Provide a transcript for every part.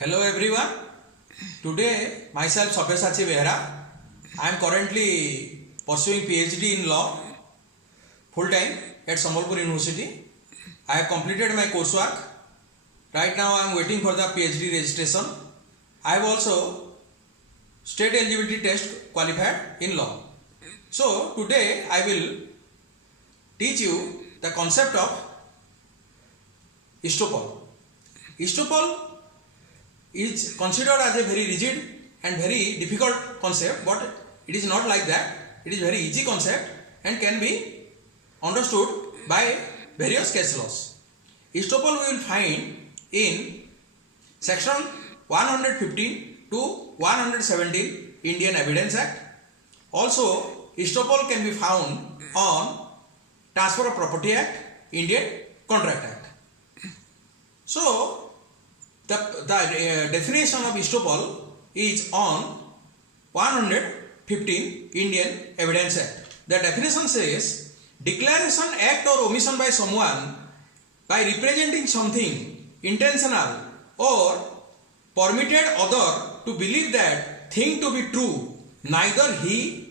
Hello everyone. Today myself Sabyasachi Behra. I am currently pursuing PhD in law full time at Sambalpur University. I have completed my coursework. Right now I am waiting for the PhD registration. I have also state eligibility test qualified in law. So today I will teach you the concept of estoppel. Estoppel is considered as a very rigid and very difficult concept, but it is not like that. It is very easy concept and can be understood by various case laws. Estoppel we will find in section 115 to 117 Indian Evidence Act. Also, estoppel can be found on Transfer of Property Act, Indian Contract Act. So, the definition of estoppel is on 115 Indian Evidence Act. The definition says, declaration, act or omission by someone by representing something intentional or permitted other to believe that thing to be true, neither he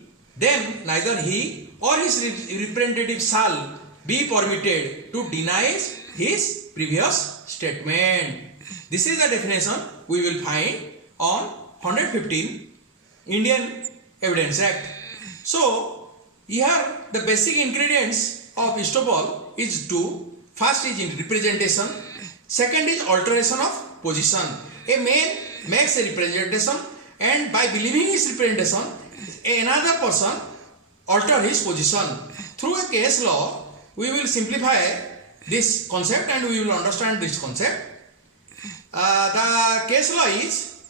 or his representative shall be permitted to deny his previous statement. This is the definition we will find on 115 Indian Evidence Act. So, here the basic ingredients of estoppel is two. First is representation, second is alteration of position. A man makes a representation and by believing his representation, another person alters his position. Through a case law, we will simplify this concept and we will understand this concept. The case law is,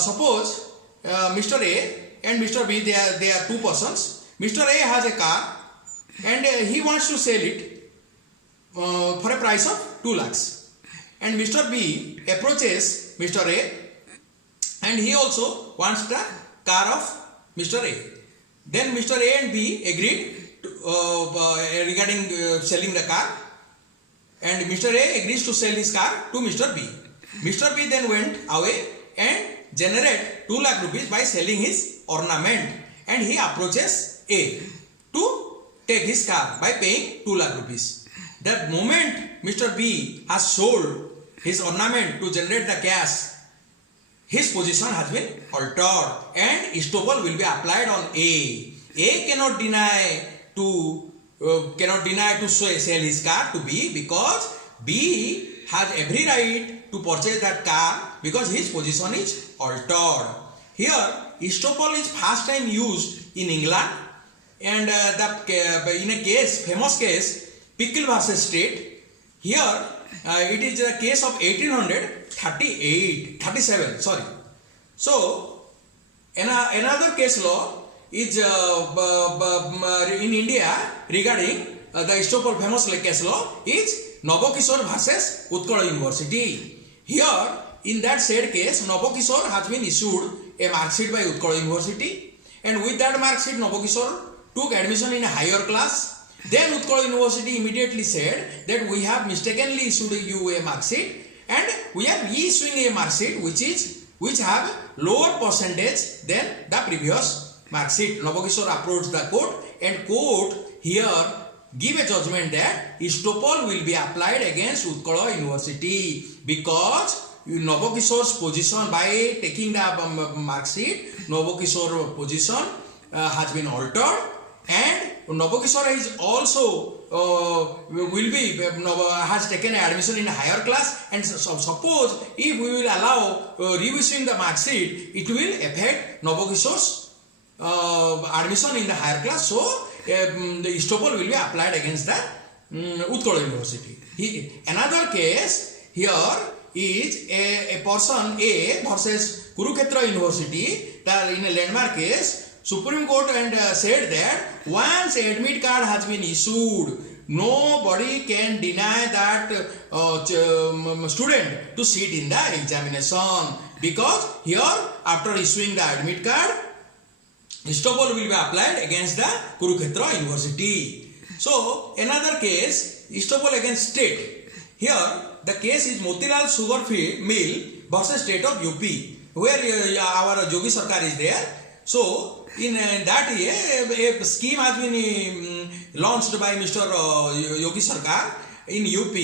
suppose Mr. A and Mr. B, they are two persons. Mr. A has a car and he wants to sell it for a price of 2 lakhs. And Mr. B approaches Mr. A and he also wants the car of Mr. A. Then Mr. A and B agreed to, regarding selling the car, and Mr. A agrees to sell his car to Mr. B. Mr. B then went away and generate 2 lakh rupees by selling his ornament, and he approaches A to take his car by paying 2 lakh rupees. The moment Mr. B has sold his ornament to generate the cash, his position has been altered and estoppel will be applied on A. A cannot deny to sell his car to B because B has every right to purchase that car because his position is altered. Here, estoppel is first time used in England, and in a case, famous case, Pickle versus State. Here, it is a case of 1837. Sorry. So, another case law is in India regarding the estoppel famous case law is Nabokishore versus Utkal University. Here, in that said case, Nabokishore has been issued a mark sheet by Utkal University, and with that mark sheet, Nabokishore took admission in a higher class. Then Utkal University immediately said that we have mistakenly issued you a mark sheet, and we are reissuing a mark sheet which have lower percentage than the previous mark sheet. Nabokishore approached the court, and court here give a judgment that estoppel will be applied against Utkal University because Nabokishore's position, by taking the mark sheet, Nabokishore's position has been altered, and Nabokishore is also has taken admission in a higher class, and so suppose if we will allow reissuing the mark sheet, it will affect Nabokishore's admission in the higher class. So the estoppel will be applied against the Utkal University. Another case here is a person A versus Kurukshetra University. In a landmark case, Supreme Court and said that once admit card has been issued, nobody can deny that student to sit in the examination, because here after issuing the admit card, estoppel will be applied against the Kurukshetra University. So another case, estoppel against state. Here the case is Motilal Sugar Mill versus state of UP, where our Yogi Sarkar is there. So in that year, a scheme has been launched by Mr. Yogi Sarkar in UP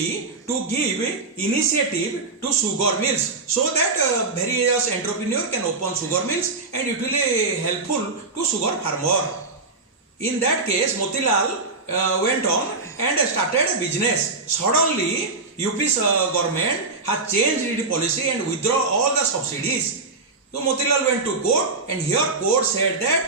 to give initiative to sugar mills, so that various entrepreneur can open sugar mills and it will be helpful to sugar farmer. In that case, Motilal went on and started a business. Suddenly, UP's government has changed the policy and withdraw all the subsidies. So Motilal went to court, and here court said that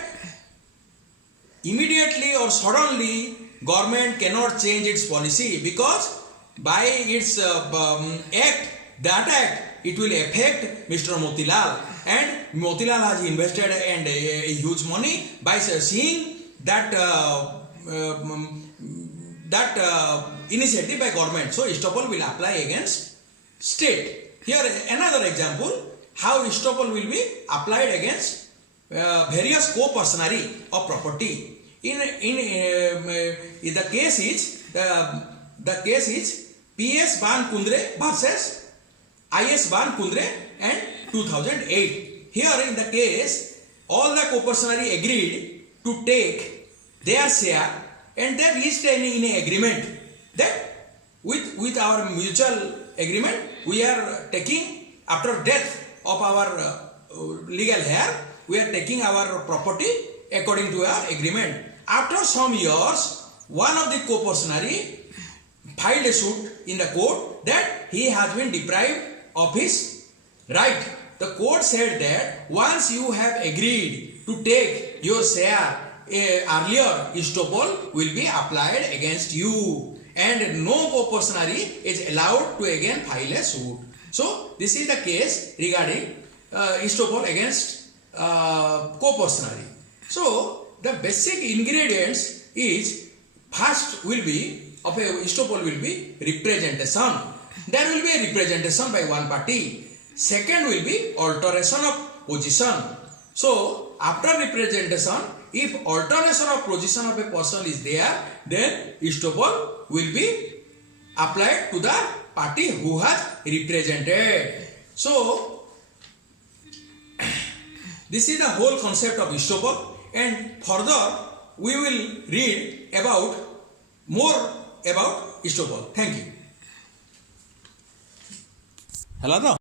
immediately or suddenly government cannot change its policy, because by its that act it will affect Mr. Motilal, and Motilal has invested and a huge money by seeing that initiative by government. So estoppel will apply against state. Here another example how estoppel will be applied against various co-personary of property. In the case is PS Ban Kundre versus IS Ban Kundre and 2008. Here in the case, all the co-personary agreed to take their share, and they reached in agreement that with our mutual agreement we are taking, after death of our legal heir, we are taking our property according to our agreement. After some years, one of the co-personary filed a suit in the court that he has been deprived of his right. The court said that once you have agreed to take your share, earlier estoppel will be applied against you, and no co-personary is allowed to again file a suit. So this is the case regarding estoppel against co-personary. So the basic ingredients is, first will be of a estoppel will be representation. There will be a representation by one party. Second will be alteration of position. So after representation, if alteration of position of a person is there, then estoppel will be applied to the party who has represented. So this is the whole concept of estoppel, and further we will read about more about estoppel. Thank you. Hello.